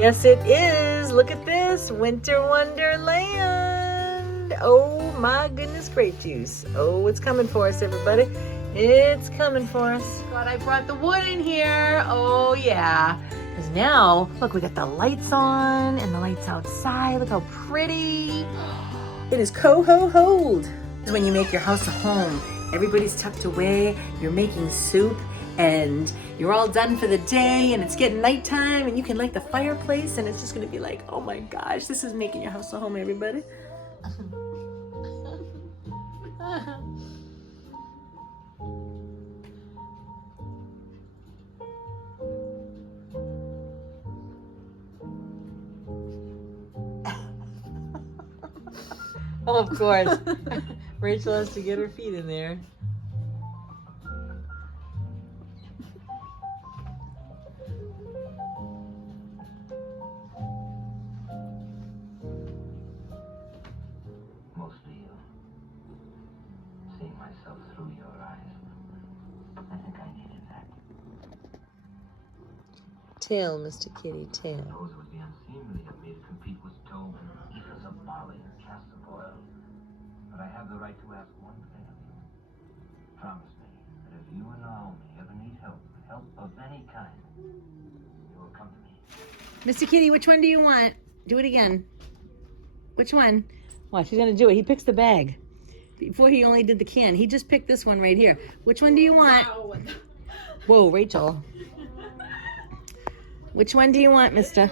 Yes, it is. Look at this. Winter Wonderland. Oh my goodness, grape juice. Oh, it's coming for us, everybody. It's coming for us. God, I brought the wood in here. Oh yeah. Because now, look, we got the lights on and the lights outside. Look how pretty. It is co-ho-hold. When you make your house a home, everybody's tucked away, you're making soup, and you're all done for the day, and it's getting nighttime, and you can light the fireplace, and it's just gonna be like, oh my gosh, this is making your house a home, everybody. Oh, of course. Rachel has to get her feet in there. Mostly you. Seeing myself through your eyes. I think I needed that. Tail, Mr. Kitty, tail. Suppose it would be unseemly of me to compete with Tobin, Ethos of Barley, and Castor Oil. But I have the right to ask one thing of you. Promise me that if you and Naomi ever need help of any kind, you will come to me. Mr. Kitty, which one do you want? Do it again. Which one? Watch, he's gonna do it. He picks the bag. Before he only did the can. He just picked this one right here. Which one do you want? Wow. Whoa, Rachel. Which one do you want, mister?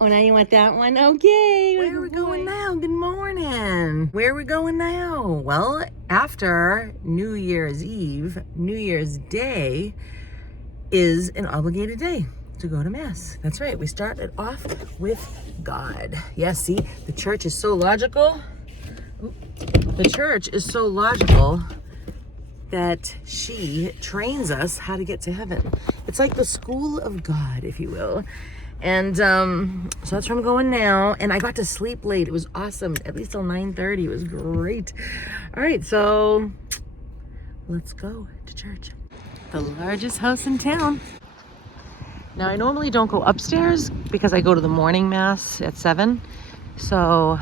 Oh, now you want that one? Okay. Where are we going now? Good morning. Where are we going now? Well, after New Year's Eve, New Year's Day is an obligated day to go to Mass. That's right. We started off with God. Yes, see, the church is so logical. The church is so logical that she trains us how to get to heaven. It's like the school of God, if you will. And so that's where I'm going now. And I got to sleep late. It was awesome. At least till 9:30. It was great. All right, so let's go to church. The largest house in town. Now, I normally don't go upstairs because I go to the morning Mass at 7. So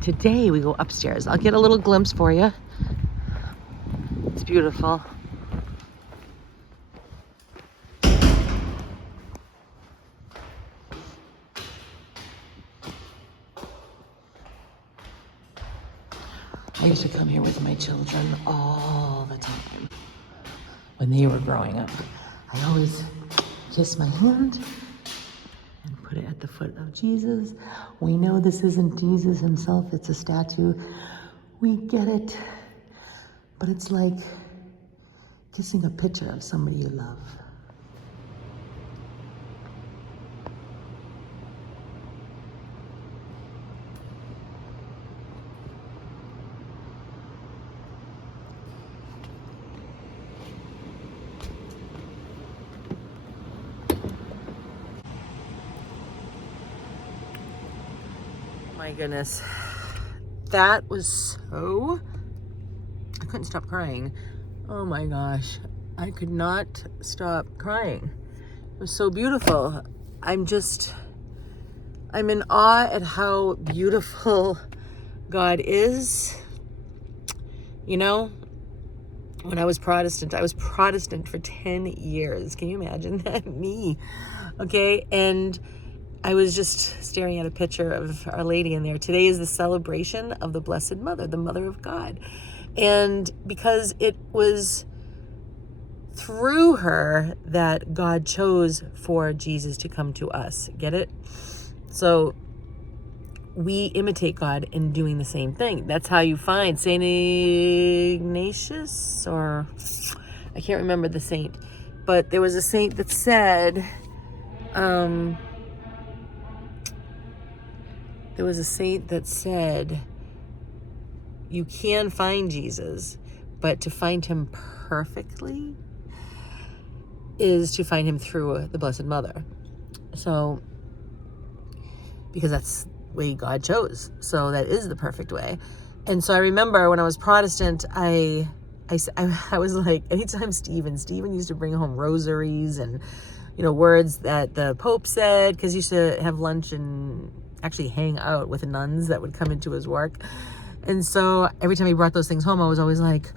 today we go upstairs. I'll get a little glimpse for you. It's beautiful. I used to come here with my children all the time. When they were growing up, I always kiss my hand and put it at the foot of Jesus. We know this isn't Jesus himself, it's a statue. We get it. But it's like kissing a picture of somebody you love. My goodness, that was so, I couldn't stop crying. Oh my gosh, I could not stop crying. It was so beautiful. I'm in awe at how beautiful God is. You know, when I was Protestant for 10 years. Can you imagine that? Me. Okay, and I was just staring at a picture of Our Lady in there. Today is the celebration of the Blessed Mother, the Mother of God. And because it was through her that God chose for Jesus to come to us. Get it? So we imitate God in doing the same thing. That's how you find St. Ignatius, or I can't remember the saint. But there was a saint that said, you can find Jesus, but to find him perfectly is to find him through the Blessed Mother. So, because that's the way God chose. So that is the perfect way. And so I remember when I was Protestant, I was like, anytime Stephen used to bring home rosaries and words that the Pope said, because he used to have lunch and actually hang out with nuns that would come into his work. And so every time he brought those things home, I was always like,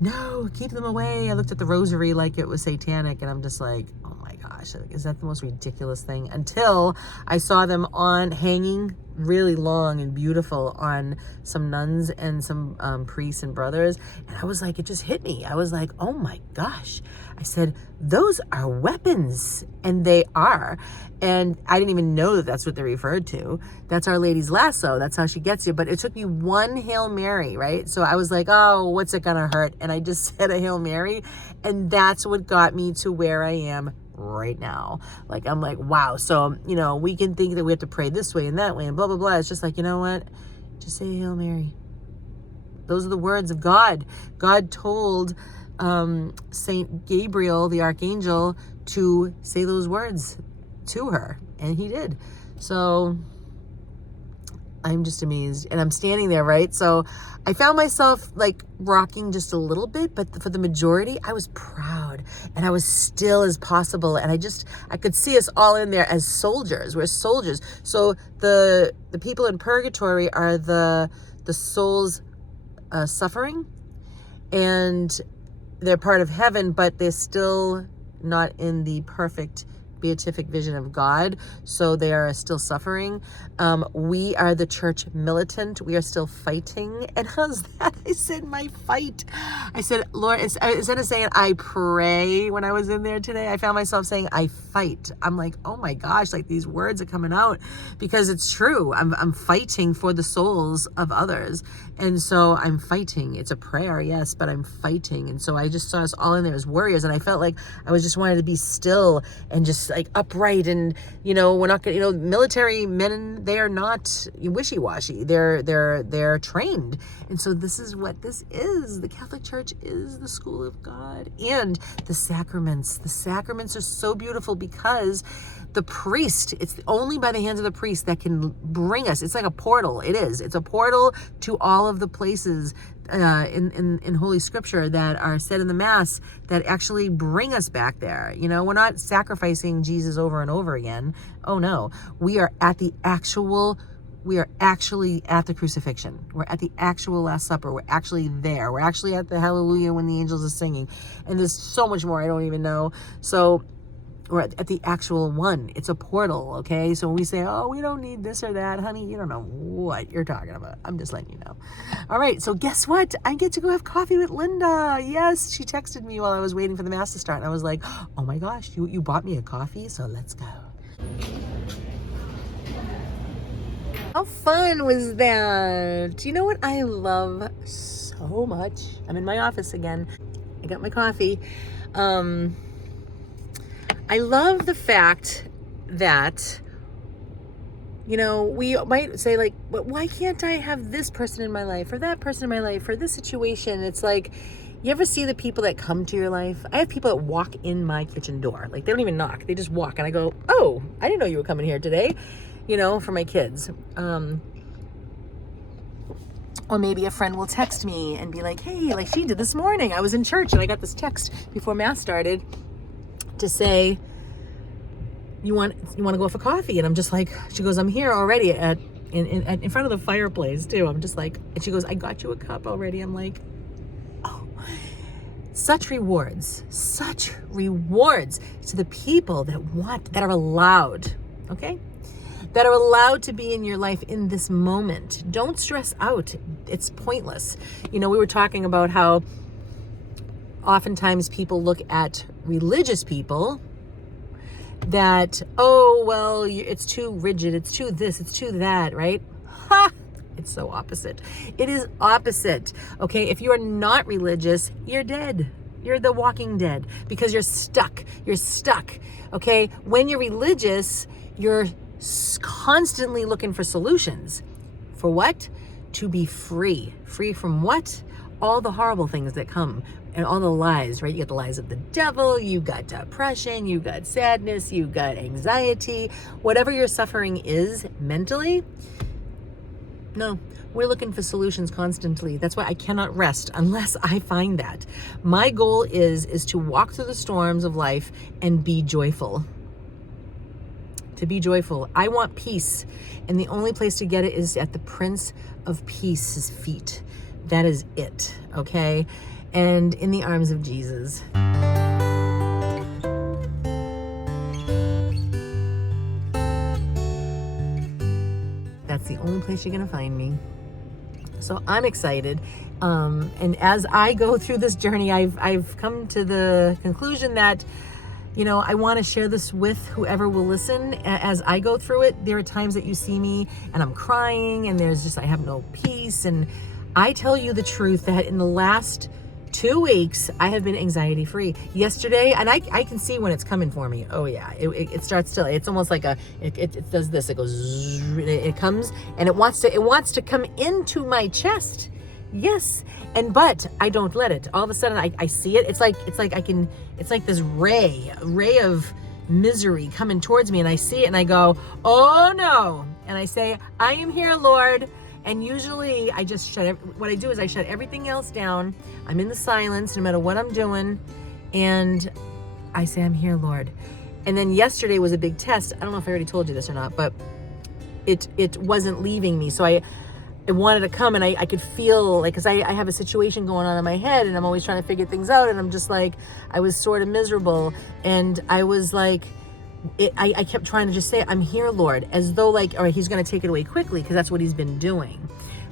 no, keep them away. I looked at the rosary like it was satanic, and I'm just like, oh my gosh, is that the most ridiculous thing? Until I saw them hanging really long and beautiful on some nuns and some priests and brothers. And I was like, it just hit me. I was like, oh my gosh. I said, those are weapons. And they are. And I didn't even know that that's what they referred to. That's Our Lady's lasso. That's how she gets you. But it took me one Hail Mary, right? So I was like, oh, what's it gonna hurt? And I just said a Hail Mary. And that's what got me to where I am right now. Like, I'm like, wow. So, we can think that we have to pray this way and that way and blah, blah, blah. It's just like, you know what? Just say Hail Mary. Those are the words of God. God told Saint Gabriel, the archangel, to say those words to her. And he did. So I'm just amazed. And I'm standing there, right? So I found myself like rocking just a little bit, but for the majority, I was proud and I was still as possible. And I could see us all in there as soldiers. We're soldiers. So the people in purgatory are the soul's suffering, and they're part of heaven, but they're still not in the perfect beatific vision of God, so they are still suffering. We are the church militant. We are still fighting. And how's that? I said my fight. I said, Lord, instead of saying I pray when I was in there today, I found myself saying I fight. I'm like, oh my gosh, like these words are coming out because it's true. I'm fighting for the souls of others. And so I'm fighting. It's a prayer, yes, but I'm fighting. And so I just saw us all in there as warriors. And I felt like I was just wanted to be still and just like upright. And, we're not going to, military men, they are not wishy-washy. They're trained. And so this is what this is. The Catholic Church is the school of God. And the sacraments. The sacraments are so beautiful because the priest, it's only by the hands of the priest that can bring us. It's like a portal. It is. It's a portal to all of the places in Holy Scripture that are said in the Mass that actually bring us back there. We're not sacrificing Jesus over and over again. Oh no. We are actually at the crucifixion. We're at the actual Last Supper. We're actually there. We're actually at the Hallelujah when the angels are singing. And there's so much more I don't even know. So we're at the actual one. It's a portal, okay? So when we say, oh, we don't need this or that, honey, you don't know what you're talking about. I'm just letting you know. All right, so guess what? I get to go have coffee with Linda. Yes, she texted me while I was waiting for the Mass to start. And I was like, oh my gosh, you bought me a coffee? So let's go. How fun was that? You know what I love so much? I'm in my office again. I got my coffee. I love the fact that, we might say like, but why can't I have this person in my life or that person in my life or this situation? It's like, you ever see the people that come to your life? I have people that walk in my kitchen door. Like, they don't even knock. They just walk. And I go, oh, I didn't know you were coming here today, for my kids. Or maybe a friend will text me and be like, hey, like she did this morning. I was in church and I got this text before Mass started to say, you want to go for coffee? And I'm just like, she goes, I'm here already in front of the fireplace too. I'm just like, and she goes, I got you a cup already. I'm like, oh, such rewards to the people that are allowed, okay? That are allowed to be in your life in this moment. Don't stress out. It's pointless. We were talking about how oftentimes people look at religious people that, oh, well, it's too rigid, it's too this, it's too that, right? Ha! It's so opposite. It is opposite, okay? If you are not religious, you're dead. You're the walking dead because you're stuck. You're stuck, okay? When you're religious, you're constantly looking for solutions. For what? To be free. Free from what? All the horrible things that come and all the lies, right? You got the lies of the devil, you got depression, you got sadness, you got anxiety, whatever your suffering is mentally, No, we're looking for solutions constantly. That's why I cannot rest unless I find that. My goal is to walk through the storms of life and be joyful. To be joyful. I want peace. And the only place to get it is at the Prince of Peace's feet. That is it, okay? And in the arms of Jesus. That's the only place you're gonna find me. So I'm excited. And as I go through this journey, I've come to the conclusion that, you know, I want to share this with whoever will listen. As I go through it, there are times that you see me and I'm crying and I have no peace. And I tell you the truth that in the last 2 weeks, I have been anxiety free. Yesterday, and I can see when it's coming for me. Oh yeah, it starts to, it's almost like it does this, it goes, it comes and it wants to come into my chest. Yes. But I don't let it. All of a sudden I see it. It's like this ray of misery coming towards me, and I see it and I go, oh no. And I say, I am here, Lord. And usually I just what I do is I shut everything else down. I'm in the silence no matter what I'm doing. And I say, I'm here, Lord. And then yesterday was a big test. I don't know if I already told you this or not, but it wasn't leaving me. So I wanted to come, and I could feel like, because I have a situation going on in my head and I'm always trying to figure things out. And I'm just like, I was sort of miserable. And I was like, I kept trying to just say, I'm here, Lord, as though like, all right, he's going to take it away quickly because that's what he's been doing.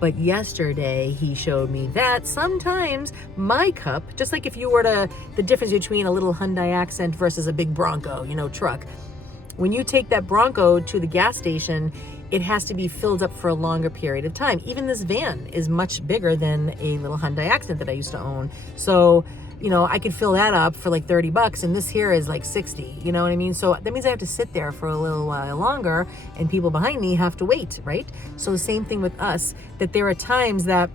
But yesterday he showed me that sometimes my cup, just like if you were the difference between a little Hyundai Accent versus a big Bronco, truck. When you take that Bronco to the gas station, it has to be filled up for a longer period of time. Even this van is much bigger than a little Hyundai Accent that I used to own. So, I could fill that up for like $30, and this here is like 60, you know what I mean? So that means I have to sit there for a little while longer, and people behind me have to wait, right? So the same thing with us, that there are times that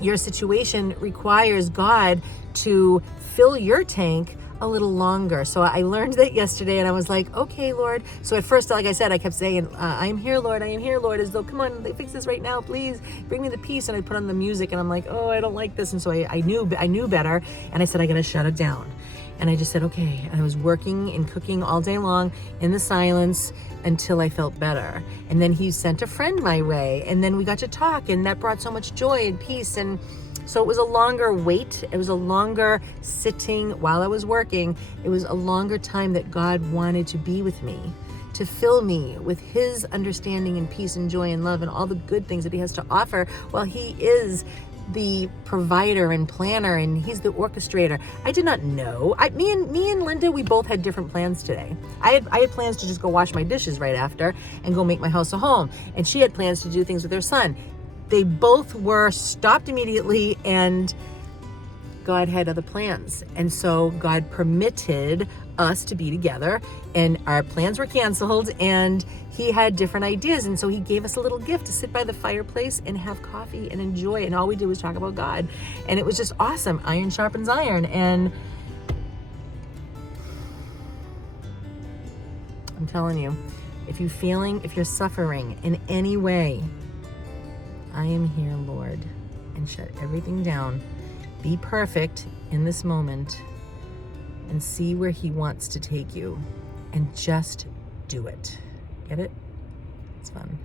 your situation requires God to fill your tank a little longer. So I learned that yesterday, and I was like, okay, Lord. So at first, like I said, I kept saying, I am here, Lord, as though, come on, fix this right now, please, bring me the peace. And I put on the music, and I'm like, oh, I don't like this. And so I knew better, and I said, I gotta shut it down. And I just said, okay. And I was working and cooking all day long in the silence until I felt better. And then he sent a friend my way, and then we got to talk, and that brought so much joy and peace. And so it was a longer wait. It was a longer sitting while I was working. It was a longer time that God wanted to be with me, to fill me with his understanding and peace and joy and love and all the good things that he has to offer. While he is the provider and planner, and he's the orchestrator. I did not know. Me and Linda, we both had different plans today. I had plans to just go wash my dishes right after and go make my house a home. And she had plans to do things with her son. They both were stopped immediately, and God had other plans. And so God permitted us to be together, and our plans were canceled, and he had different ideas. And so he gave us a little gift to sit by the fireplace and have coffee and enjoy it. And all we did was talk about God. And it was just awesome. Iron sharpens iron. And I'm telling you, if you're suffering in any way, I am here, Lord, and shut everything down. Be perfect in this moment and see where he wants to take you, and just do it. Get it? It's fun.